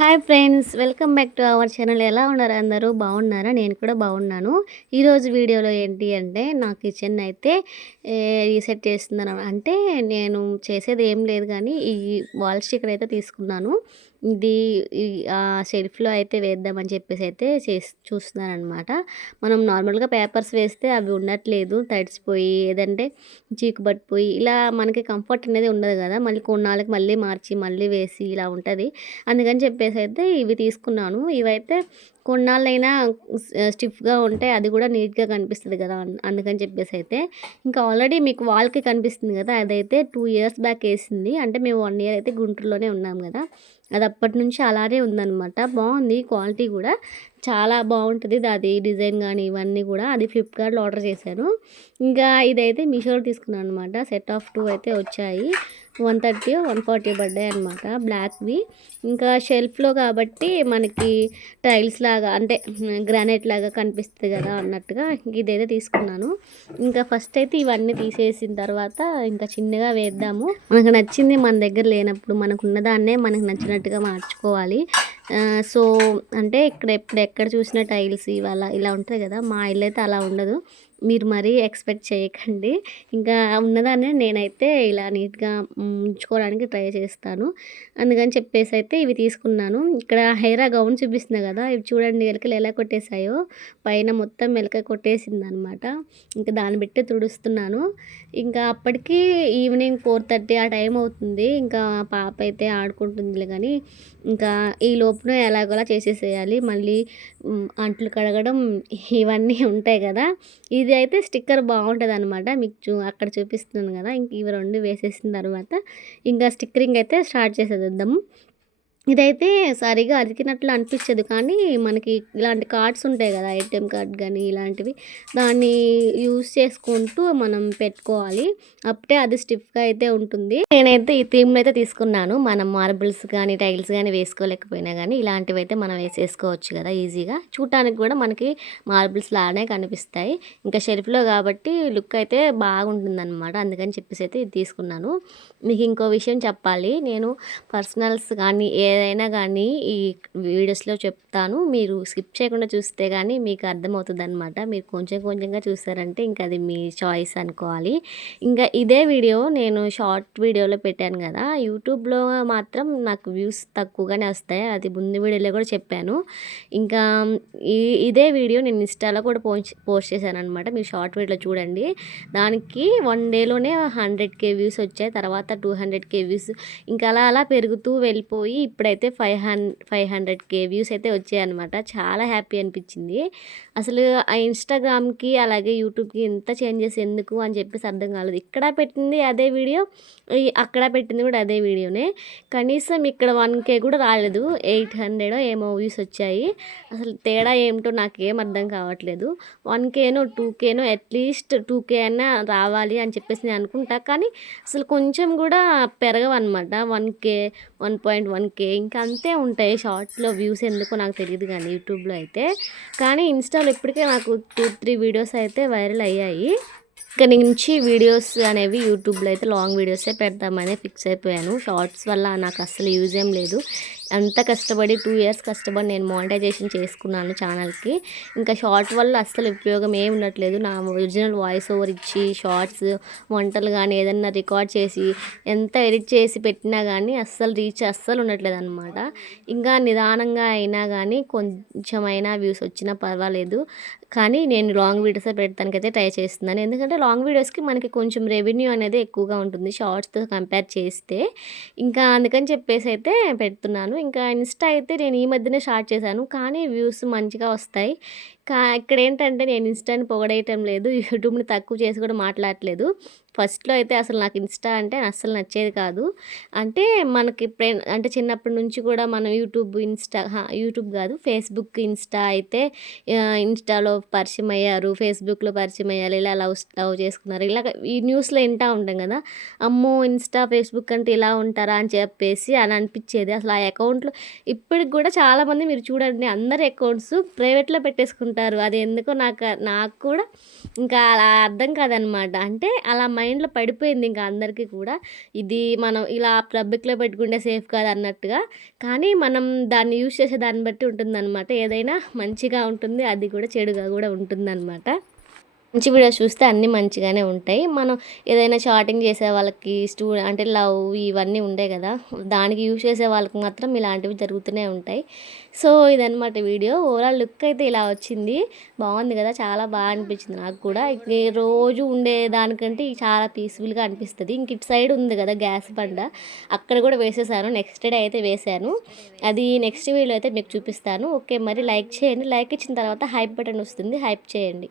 Hi friends welcome back to our channel. ఎలా ఉన్నారు అందరూ? బాగున్నారా? నేను కూడా బాగున్నాను. ఈరోజు వీడియోలో ఏంటి అంటే నా కిచెన్ అయితే రీసెట్ చేస్తున్నాను. అంటే నేను చేసేది ఏం లేదు కానీ ఈ వాల్ స్టిక్కర్ అయితే తీసుకున్నాను. ఇది ఈ ఆ షెల్ఫ్లో అయితే వేద్దామని చెప్పేసి అయితే చేసి చూస్తున్నాను అనమాట మనం నార్మల్గా పేపర్స్ వేస్తే అవి ఉండట్లేదు. తడిచిపోయి ఏదంటే చీకు పట్టిపోయి ఇలా మనకి కంఫర్ట్ అనేది ఉండదు కదా. మళ్ళీ కొన్నాళ్ళకి మళ్ళీ మార్చి మళ్ళీ వేసి ఇలా ఉంటుంది. అందుకని చెప్పేసి అయితే ఇవి తీసుకున్నాను. ఇవైతే కొన్నాళ్ళైనా స్టిఫ్గా ఉంటే అది కూడా నీట్గా కనిపిస్తుంది కదా అందుకని చెప్పేసి అయితే. ఇంకా ఆల్రెడీ మీకు వాల్కి కనిపిస్తుంది కదా అదైతే టూ ఇయర్స్ బ్యాక్ వేసింది. అంటే మేము వన్ ఇయర్ అయితే గుంటూరులోనే ఉన్నాం కదా. అది అప్పటి నుంచి అలానే ఉందన్నమాట. బాగుంది క్వాలిటీ కూడా. చాలా బాగుంటుంది అది డిజైన్ కానీ ఇవన్నీ కూడా. అది ఫ్లిప్కార్ట్లో ఆర్డర్ చేశాను. ఇంకా ఇదైతే మీషోలో తీసుకున్నాను అనమాట సెట్ ఆఫ్ టూ అయితే వచ్చాయి. వన్ థర్టీ వన్ ఫార్టీ పడ్డాయి అనమాట బ్లాక్వి ఇంకా షెల్ఫ్లో కాబట్టి మనకి టైల్స్ లాగా అంటే గ్రానైట్ లాగా కనిపిస్తుంది కదా అన్నట్టుగా ఇదైతే తీసుకున్నాను. ఇంకా ఫస్ట్ అయితే ఇవన్నీ తీసేసిన తర్వాత ఇంకా చిన్నగా వేద్దాము. మనకు నచ్చింది మన దగ్గర లేనప్పుడు మనకు ఉన్నదాన్నే మనకు నచ్చినట్టుగా మార్చుకోవాలి. సో అంటే ఇక్కడ ఎప్పుడు ఎక్కడ చూసిన టైల్స్ ఇవాళ ఇలా ఉంటాయి కదా మా ఇల్లు అయితే అలా ఉండదు. మీరు మరీ ఎక్స్పెక్ట్ చేయకండి. ఇంకా ఉన్నదాన్ని నేనైతే ఇలా నీట్గా ఉంచుకోవడానికి ట్రై చేస్తాను. అందుకని చెప్పేసి అయితే ఇవి తీసుకున్నాను. ఇక్కడ హైరా గౌన్ చూపిస్తుంది కదా ఇవి చూడండి ఎలకలు ఎలా కొట్టేశాయో. పైన మొత్తం మెలక కొట్టేసింది అనమాట ఇంకా దాన్ని పెట్టి తుడుస్తున్నాను. ఇంకా అప్పటికి ఈవినింగ్ ఫోర్ థర్టీ ఆ టైం అవుతుంది. ఇంకా పాప అయితే ఆడుకుంటుందిలే కానీ ఇంకా ఈ లోపున ఎలాగోలా చేసేసేయాలి. మళ్ళీ అంట్లు కడగడం ఇవన్నీ ఉంటాయి కదా. ఇది అయితే స్టిక్కర్ బాగుంటుంది అనమాట మీకు చూ అక్కడ చూపిస్తున్నాను కదా ఇంక ఇవి రెండు వేసేసిన తర్వాత ఇంకా స్టిక్కరింగ్ అయితే స్టార్ట్ చేసేద్దాము ఇదైతే సరిగా అతికినట్లు అనిపించదు కానీ మనకి ఇలాంటి కార్డ్స్ ఉంటాయి కదా ఏటీఎం కార్డ్ కానీ ఇలాంటివి దాన్ని యూస్ చేసుకుంటూ మనం పెట్టుకోవాలి. అప్పుడే అది స్టిఫ్గా అయితే ఉంటుంది. నేనైతే ఈ థీమ్లో అయితే తీసుకున్నాను. మనం మార్బుల్స్ కానీ టైల్స్ కానీ వేసుకోలేకపోయినా కానీ ఇలాంటివి అయితే మనం వేసేసుకోవచ్చు కదా ఈజీగా. చూడటానికి కూడా మనకి మార్బుల్స్ లానే కనిపిస్తాయి. ఇంకా షెల్ఫ్లో కాబట్టి లుక్ అయితే బాగుంటుంది అనమాట అందుకని చెప్పేసి అయితే ఇది తీసుకున్నాను. మీకు ఇంకో విషయం చెప్పాలి. నేను పర్సనల్స్ కానీ ఏ ఏదైనా కానీ ఈ వీడియోస్లో చెప్తాను. మీరు స్కిప్ చేయకుండా చూస్తే కానీ మీకు అర్థమవుతుంది అనమాట మీరు కొంచెం కొంచెంగా చూస్తారంటే ఇంకా అది మీ చాయిస్ అనుకోవాలి. ఇంకా ఇదే వీడియో నేను షార్ట్ వీడియోలో పెట్టాను కదా. యూట్యూబ్లో మాత్రం నాకు వ్యూస్ తక్కువగానే వస్తాయి. అది ముందు వీడియోలో కూడా చెప్పాను. ఇంకా ఇదే వీడియో నేను ఇన్స్టాలో కూడా పోస్ట్ పోస్ట్ చేశాను అనమాట మీరు షార్ట్ వీడియోలో చూడండి. దానికి వన్ డేలోనే హండ్రెడ్ కే వ్యూస్ వచ్చాయి. తర్వాత టూ హండ్రెడ్ కే వ్యూస్. ఇంకా అలా అలా పెరుగుతూ వెళ్ళిపోయి ఇప్పుడైతే five hundred five hundred K views అయితే వచ్చాయి అనమాట చాలా హ్యాపీ అనిపించింది. అసలు ఆ ఇన్స్టాగ్రామ్కి అలాగే యూట్యూబ్కి ఇంత చేంజెస్ ఎందుకు అని చెప్పేసి అర్థం కాలేదు. ఇక్కడ పెట్టింది అదే వీడియో అక్కడ పెట్టింది కూడా అదే వీడియోనే. కనీసం ఇక్కడ వన్ కే కూడా రాలేదు. ఎయిట్ హండ్రెడ్ ఏమో వ్యూస్ వచ్చాయి. అసలు తేడా ఏమిటో నాకేం అర్థం కావట్లేదు. వన్ కేనో టూ కేనో అట్లీస్ట్ టూ కే అయినా రావాలి అని చెప్పేసి నేను అనుకుంటా. కానీ అసలు కొంచెం కూడా పెరగవన్నమాట. One K one point one K ఇంకా అంతే ఉంటాయి షార్ట్లో వ్యూస్ ఎందుకో నాకు తెలియదు కానీ యూట్యూబ్లో అయితే. కానీ ఇన్స్టాలో ఇప్పటికే నాకు టూ త్రీ వీడియోస్ అయితే వైరల్ అయ్యాయి. ఇక నుంచి వీడియోస్ అనేవి యూట్యూబ్లో అయితే లాంగ్ వీడియోసే పెడతామని ఫిక్స్ అయిపోయాను. షార్ట్స్ వల్ల నాకు అస్సలు యూజ్ ఏం లేదు. అంత కష్టపడి టూ ఇయర్స్ కష్టపడి నేను మానిటైజేషన్ చేసుకున్నాను ఛానల్కి. ఇంకా షార్ట్ వల్ల అస్సలు ఉపయోగం ఏమి ఉండట్లేదు. నా ఒరిజినల్ వాయిస్ ఓవర్ ఇచ్చి షార్ట్స్ వంటలు కానీ ఏదన్నా రికార్డ్ చేసి ఎంత ఎడిట్ చేసి పెట్టినా కానీ అస్సలు రీచ్ అస్సలు ఉండట్లేదు అనమాట ఇంకా నిదానంగా అయినా కానీ కొంచెమైనా వ్యూస్ వచ్చినా పర్వాలేదు. కానీ నేను లాంగ్ వీడియోస్ పెడతానికైతే ట్రై చేస్తున్నాను. ఎందుకంటే లాంగ్ వీడియోస్కి మనకి కొంచెం రెవెన్యూ అనేది ఎక్కువగా ఉంటుంది షార్ట్స్తో కంపేర్ చేస్తే. ఇంకా అందుకని చెప్పేసి అయితే పెడుతున్నాను. ఇంకా ఇన్స్టా అయితే నేను ఈ మధ్యనే స్టార్ట్ చేశాను. కానీ వ్యూస్ మంచిగా వస్తాయి. కా ఇక్కడ ఏంటంటే నేను ఇన్స్టాని పొగడేయటం లేదు. యూట్యూబ్ని తక్కువ చేసి కూడా మాట్లాడట్లేదు. ఫస్ట్లో అయితే అసలు నాకు ఇన్స్టా అంటే అస్సలు నచ్చేది కాదు. అంటే మనకి అంటే చిన్నప్పటి నుంచి కూడా మనం యూట్యూబ్ ఇన్స్టా హా, యూట్యూబ్ కాదు ఫేస్బుక్ ఇన్స్టా అయితే ఇన్స్టాలో పరిచయం అయ్యారు ఫేస్బుక్లో పరిచయం అయ్యారు ఇలా లవ్ లవ్ చేసుకున్నారు. ఇలా ఈ న్యూస్లో వింటూ ఉంటాం కదా అమ్మో ఇన్స్టా ఫేస్బుక్ అంటే ఇలా ఉంటారా అని చెప్పేసి అని అనిపించేది. అసలు ఆ అకౌంట్లో ఇప్పటికి కూడా చాలామంది మీరు చూడండి అందరి అకౌంట్స్ ప్రైవేట్లో పెట్టేసుకుంటారు. అది ఎందుకో నాకు నాకు కూడా ఇంకా అలా అర్థం కాదనమాట. అంటే అలా మైండ్లో పడిపోయింది ఇంకా అందరికీ కూడా. ఇది మనం ఇలా పబ్లిక్లో పెట్టుకుంటే సేఫ్ కాదు అన్నట్టుగా. కానీ మనం దాన్ని యూజ్ చేసే దాన్ని బట్టి ఉంటుందన్నమాట. ఏదైనా మంచిగా ఉంటుంది అది కూడా చెడుగా కూడా ఉంటుందన్నమాట. మంచి వీడియోస్ చూస్తే అన్నీ మంచిగానే ఉంటాయి. మనం ఏదైనా షార్టింగ్ చేసే వాళ్ళకి స్టూ అంటే లవ్ ఇవన్నీ ఉండే కదా దానికి యూజ్ చేసే వాళ్ళకి మాత్రం ఇలాంటివి జరుగుతూనే ఉంటాయి. సో ఇదనమాట వీడియో. ఓవరాల్ లుక్ అయితే ఇలా వచ్చింది. బాగుంది కదా చాలా బాగా అనిపించింది నాకు కూడా. రోజు ఉండే దానికంటే చాలా పీస్ఫుల్గా అనిపిస్తుంది. ఇంక ఇటు సైడ్ ఉంది కదా గ్యాస్ బండ. అక్కడ కూడా వేసేసాను. నెక్స్ట్ డే అయితే వేసాను. అది నెక్స్ట్ వీడియో అయితే మీకు చూపిస్తాను. ఓకే మరి లైక్ చేయండి. లైక్ ఇచ్చిన తర్వాత హైప్ బటన్ వస్తుంది. హైప్ చేయండి.